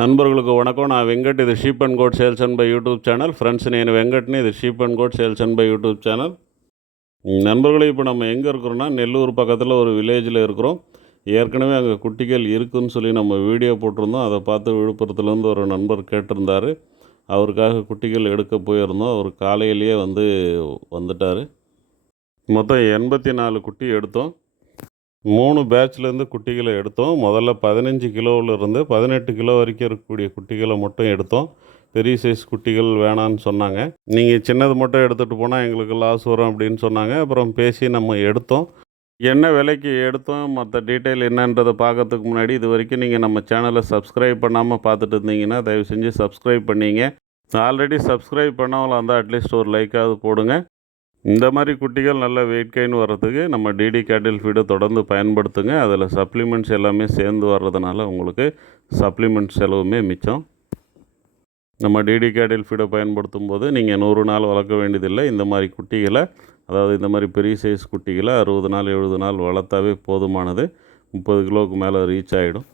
నన్బర్గులకు వణకం. నా వెంకట్. ఇది sheep and goat sales and buy YouTube channel. Friends, నేను வெங்கட்னு. இது sheep and goat sales and buy YouTube channel. நண்பர்களே, இப்போ நம்ம எங்கே இருக்கிறோன்னா நெல்லூர் பக்கத்தில் ஒரு வில்லேஜில் இருக்கிறோம். ஏற்கனவே அங்கே குட்டிகள் இருக்குதுன்னு சொல்லி நம்ம வீடியோ போட்டிருந்தோம். அதை பார்த்து விழுப்புரத்துலேருந்து ஒரு நண்பர் கேட்டிருந்தார். அவருக்காக குட்டிகள் எடுக்க போயிருந்தோம். அவர் காலையிலேயே வந்துட்டார். மொத்தம் 84 குட்டி எடுத்தோம். 3 பேட்ச்லேருந்து குட்டிகளை எடுத்தோம். முதல்ல 15 கிலோவிலிருந்து 18 கிலோ வரைக்கும் இருக்கக்கூடிய குட்டிகளை மட்டும் எடுத்தோம். பெரிய சைஸ் குட்டிகள் வேணான்னு சொன்னாங்க. நீங்கள் சின்னது மட்டும் எடுத்துகிட்டு போனால் எங்களுக்கு லாஸ் வரும் அப்படின்னு சொன்னாங்க. அப்புறம் பேசி நம்ம எடுத்தோம். என்ன விலைக்கு எடுத்தோம், மற்ற டீட்டெயில் என்னன்றதை பார்க்கறதுக்கு முன்னாடி இது வரைக்கும் நீங்கள் நம்ம சேனலை சப்ஸ்கிரைப் பண்ணாமல் பார்த்துட்டு இருந்தீங்கன்னா தயவு செஞ்சு சப்ஸ்கிரைப் பண்ணிங்க. ஆல்ரெடி சப்ஸ்கிரைப் பண்ணவங்களா இருந்தால் அட்லீஸ்ட் ஒரு லைக்காவது போடுங்க. இந்த மாதிரி குட்டிகள் நல்ல வெயிட் கெயின் வர்றதுக்கு நம்ம டிடி கேட்டில் ஃபீடை தொடர்ந்து பயன்படுத்துங்க. அதில் சப்ளிமெண்ட்ஸ் எல்லாமே சேர்ந்து வர்றதுனால உங்களுக்கு சப்ளிமெண்ட் செலவுமே மிச்சம். நம்ம டிடி கேட்டில் ஃபீடை பயன்படுத்தும் போது நீங்கள் 100 நாள் வளர்க்க வேண்டியதில்லை. இந்த மாதிரி குட்டிகளை, அதாவது இந்த மாதிரி பெரிய சைஸ் குட்டிகளை 60 நாள் 70 நாள் வளர்த்தாவே போதுமானது. 30 கிலோவுக்கு மேலே ரீச் ஆகிடும்.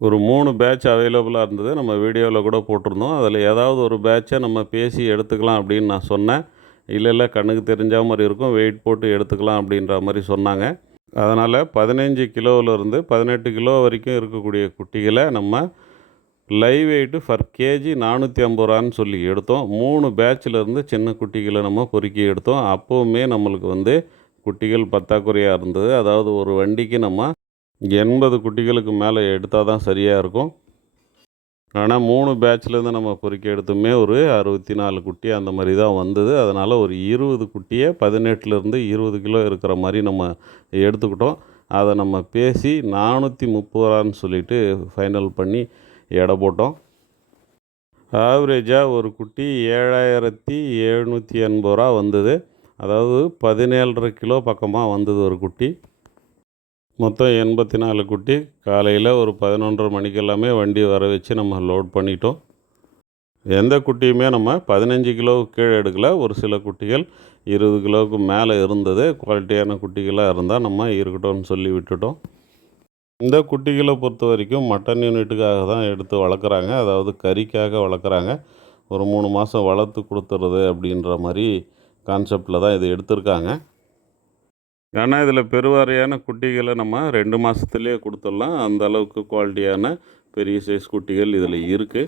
ஒரு 3 பேட்ச் அவைலபிளாக இருந்தது. நம்ம வீடியோவில் கூட போட்டிருந்தோம். அதில் ஏதாவது ஒரு பேட்சை நம்ம பேசி எடுத்துக்கலாம் அப்படின்னு நான் சொன்னேன். இல்லை கண்ணுக்கு தெரிஞ்ச மாதிரி இருக்கும், வெயிட் போட்டு எடுத்துக்கலாம் அப்படின்ற மாதிரி சொன்னாங்க. அதனால் 15 கிலோவிலேருந்து 18 கிலோ வரைக்கும் இருக்கக்கூடிய குட்டிகளை நம்ம லைவ் வெயிட்டு ஃபர் கேஜி 450 ரூபான்னு சொல்லி எடுத்தோம். 3 பேட்சிலேருந்து சின்ன குட்டிகளை நம்ம பொறுக்கி எடுத்தோம். அப்போவுமே நம்மளுக்கு குட்டிகள் பற்றாக்குறையாக இருந்தது. அதாவது ஒரு வண்டிக்கு நம்ம 80 குட்டிகளுக்கு மேலே எடுத்தால் தான் சரியாக இருக்கும். ஆனால் 3 பேட்ச்லேருந்து நம்ம பொறுக்கி எடுத்துமே ஒரு 64 குட்டி அந்த மாதிரி தான் வந்தது. அதனால் ஒரு 20 குட்டியை 18லேருந்து 20 கிலோ இருக்கிற மாதிரி நம்ம எடுத்துக்கிட்டோம். அதை நம்ம பேசி 430 ரூபான்னு சொல்லிட்டு ஃபைனல் பண்ணி எடை போட்டோம். ஆவரேஜாக ஒரு குட்டி 7780 ரூபா வந்தது. அதாவது 17.5 கிலோ பக்கமாக வந்தது ஒரு குட்டி. மொத்தம் 84 குட்டி. காலையில் ஒரு 11:30 மணிக்கு எல்லாமே வண்டி வர வச்சு நம்ம லோட் பண்ணிட்டோம். எந்த குட்டியுமே நம்ம 15 கிலோவுக்கு கீழே எடுக்கலை. ஒரு சில குட்டிகள் 20 கிலோவுக்கு மேலே இருந்தது. குவாலிட்டியான குட்டிகளாக இருந்தால் நம்ம இருக்கட்டும்னு சொல்லி விட்டுட்டோம். இந்த குட்டிகளை பொறுத்த வரைக்கும் மட்டன் யூனிட்டுக்காக தான் எடுத்து வளர்க்குறாங்க. அதாவது கறிக்காக வளர்க்குறாங்க. ஒரு 3 மாதம் வளர்த்து கொடுத்துறது அப்படின்ற மாதிரி கான்செப்டில் தான் இது எடுத்திருக்காங்க. ஆனால் இதில் பெருவாரியான குட்டிகளை நம்ம 2 மாதத்துலேயே கொடுத்துடலாம். அந்த அளவுக்கு குவாலிட்டியான பெரிய సైజ్ కుట్టిగలు ఇదిలో ఇరుకు.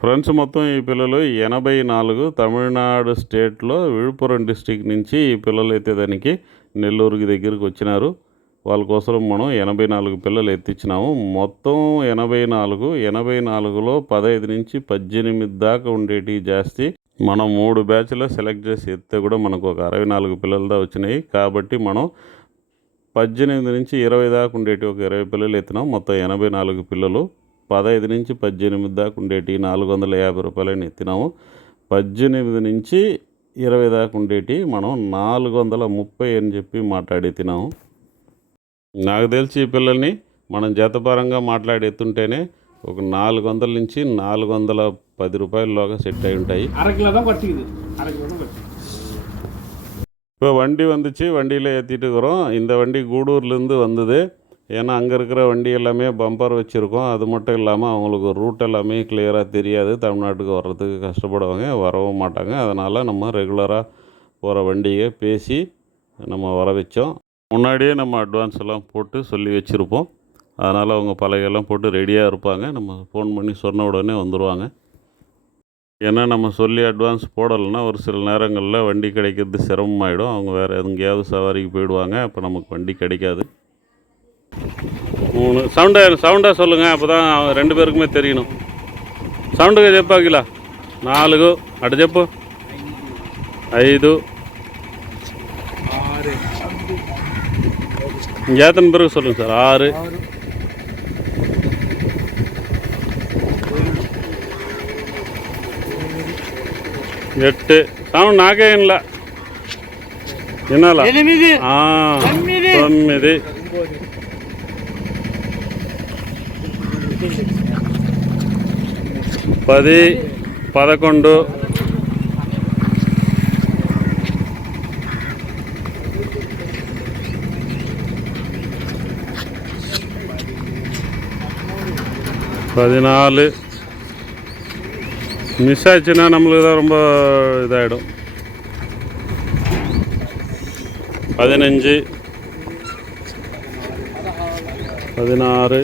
ఫ్రెండ్స్, మొత్తం ఈ పిల్లలు 84 తమిళనాడు స్టేట్లో విழுப்புరం డిస్టిక్ నుంచి ఈ పిల్లలు అయితే దానికి నెల్లూరుకి దగ్గరికి వచ్చినారు. వాళ్ళ కోసం మనం 84 పిల్లలు ఎత్తించినాము. మొత్తం 84లో 15 నుంచి 18 దాకా ఉండేటి జాస్తి. మనం 3 బ్యాచ్లో సెలెక్ట్ చేసి ఎత్తే కూడా మనకు ఒక 64 పిల్లలు దా వచ్చినాయి. కాబట్టి మనం 18 నుంచి 20 దాకా ఉండేటి ఒక 20 పిల్లలు ఎత్తినాం. మొత్తం 84 పిల్లలు. 15 నుంచి 18 దాకా ఉండేటి 450 రూపాయలని ఎత్తినాము. 18 నుంచి 20 దాకా ఉండేటి మనం 430 అని చెప్పి మాట్లాడి ఎత్తినాము. నాకు తెలిసి ఈ పిల్లల్ని మనం జతపరంగా మాట్లాడి ఎత్తుంటేనే ఒక 400 నుంచి 410 రூபாయల్లోగా செட் ஆகி ఉంటాయి. இப்போ வண்டி வந்துச்சு, வண்டியில் ஏற்றிட்டு இருக்கிறோம். இந்த வண்டி கூடூர்லேருந்து வந்தது. ஏன்னா அங்கே இருக்கிற வண்டி எல்லாமே பம்பர் வச்சுருக்கோம். அது மட்டும் இல்லாமல் அவங்களுக்கு ரூட் எல்லாமே கிளியராக தெரியாது. தமிழ்நாட்டுக்கு வர்றதுக்கு கஷ்டப்படுவாங்க, வரவும் மாட்டாங்க. அதனால் நம்ம ரெகுலராக போகிற வண்டியை பேசி நம்ம வர வச்சோம். முன்னாடியே நம்ம அட்வான்ஸ் எல்லாம் போட்டு சொல்லி வச்சுருப்போம். அதனால் அவங்க பலகையெல்லாம் போட்டு ரெடியாக இருப்பாங்க. நம்ம ஃபோன் பண்ணி சொன்ன உடனே வந்துடுவாங்க. ஏன்னா நம்ம சொல்லி அட்வான்ஸ் போடலைன்னா ஒரு சில நேரங்களில் வண்டி கிடைக்கிறது சிரமமாயிடும். அவங்க வேறு எங்கேயாவது சவாரிக்கு போயிடுவாங்க. அப்போ நமக்கு வண்டி கிடைக்காது. 3 సౌండా சொல்லுங்கள், அப்போ தான் 2 பேருக்குமே தெரியணும். సౌండ్గా చెప్పాకిలా 4 అటు చెప్పు, 5 எத்தனை பேருக்கு சொல்லுங்கள் சார்? 6 8 సౌండ్ నాకేం లా వినాలా? 9 10 11 12 14 மிஸ் ஆச்சுன்னா நம்மளுக்கு தான் ரொம்ப இதாகிடும். 15 16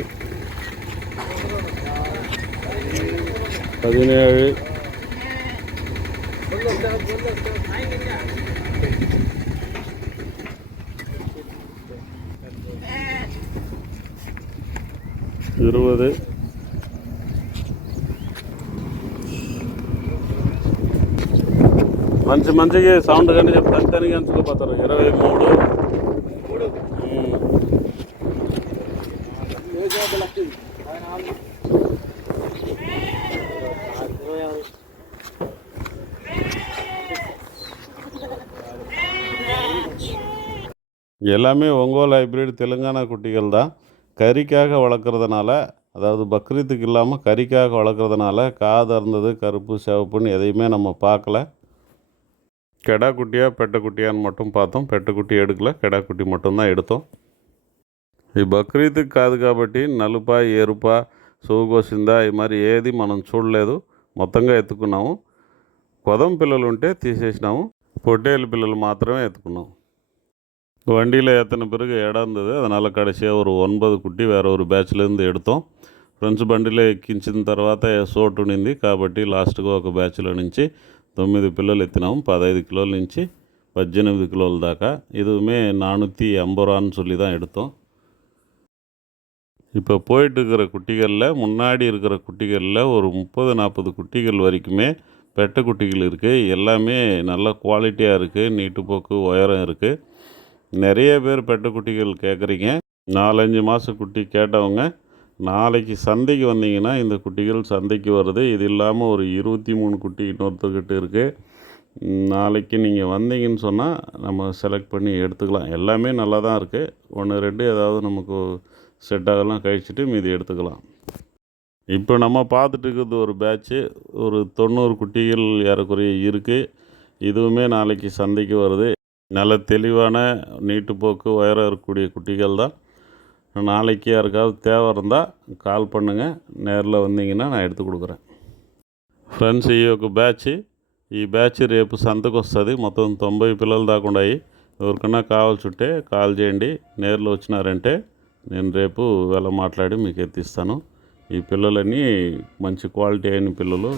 17 20 మంచికి సౌండ్ కానీ తని కనుకోపోతారు. 23 எல்லாமே ஒங்கோல் ஹைப்ரிட் தெலுங்கானா குட்டிகள் தான். கறிக்காக வளர்க்குறதுனால, அதாவது பக்ரீத்துக்கு இல்லாமல் கறிக்காக வளர்க்குறதுனால காது அறுந்தது கருப்பு சிவப்புன்னு எதையுமே நம்ம பார்க்கல. கெடா குட்டியா பெட்டை குட்டியான்னு மட்டும் பார்த்தோம். பெட்டை குட்டி எடுக்கல, கெடா குட்டி மட்டும்தான் எடுத்தோம். ఈ బక్రీద్కి కాదు కాబట్టి నలుప ఎరుప సోగోసిందా ఈ మరి ఏది మనం చూడలేదు. మొత్తంగా ఎత్తుకున్నాము. కొదం పిల్లలు ఉంటే తీసేసినాము. பொட்டேல் பில்லல் மாத்திரமே ஏற்றுக்கணும். வண்டியில் ஏற்றின பிறகு இடம் இருந்தது. அதனால் கடைசியாக ஒரு 9 குட்டி வேறு ஒரு బ్యాచ్லேருந்து எடுத்தோం. ఫ్రెండ్స్ బండిలో ఎక్కించిన తర్వాత సోటు ఉండింది కాబట్టి లాస్ట్గా ఒక బ్యాచ్లో నుంచి 9 పిల్లలు ఎత్తినాము. 15 கிலோல నుంచి 18 கிலோல தாக்கா. இதுவுமே 480 ரூபான்னு சொல்லி தான் எடுத்தோம். இப்போ போயிட்டு இருக்கிற குட்டிகளில், முன்னாடி இருக்கிற குட்டிகளில் ஒரு 30-40 குட்டிகள் வரைக்குமே பெட்டை குட்டிகள் இருக்குது. எல்லாமே நல்ல குவாலிட்டியாக இருக்குது. நீட்டு போக்கு உயரம் இருக்குது. நிறைய பேர் பெட்டை குட்டிகள் கேட்குறீங்க. 4-5 மாத குட்டி கேட்டவங்க நாளைக்கு சந்தைக்கு வந்தீங்கன்னா இந்த குட்டிகள் சந்தைக்கு வருது. இது இல்லாமல் ஒரு 23 குட்டி இன்னொருத்தர்கிட்ட இருக்குது. நாளைக்கு நீங்கள் வந்தீங்கன்னு சொன்னால் நம்ம செலக்ட் பண்ணி எடுத்துக்கலாம். எல்லாமே நல்லா தான் இருக்குது. 1-2 ஏதாவது நமக்கு செட் ஆகலாம் கழிச்சிட்டு மீதி எடுத்துக்கலாம். இப்போ நம்ம பார்த்துட்டு இருக்கிறது ஒரு பேட்ச்சு. ஒரு 90 குட்டிகள் ஏறக்குறைய இருக்குது. இதுவுமே நாளைக்கு சந்தைக்கு வருது. நல்ல தெளிவான நீட்டு போக்கு உயரம் இருக்கக்கூடிய குட்டிகள் தான். நாளைக்கு யாருக்காவது தேவை இருந்தால் కాల్ பண்ணுங்கள். నేరులో வந்தீங்கன்னா நான் எடுத்து கொடுக்குறேன். ఫ్రెండ్స్ ఈ యొక్క బ్యాచ్ రేపు సంతకు వస్తుంది. మొత్తం 90 పిల్లలు దాకా ఉన్నాయి. ఎవరికన్నా కావాల్సి ఉంటే కాల్ చేయండి. నేరులో వచ్చినారంటే నేను రేపు వెల మాట్లాడి మీకు ఎత్తిస్తాను. ఈ పిల్లలన్నీ మంచి క్వాలిటీ అయిన పిల్లలు.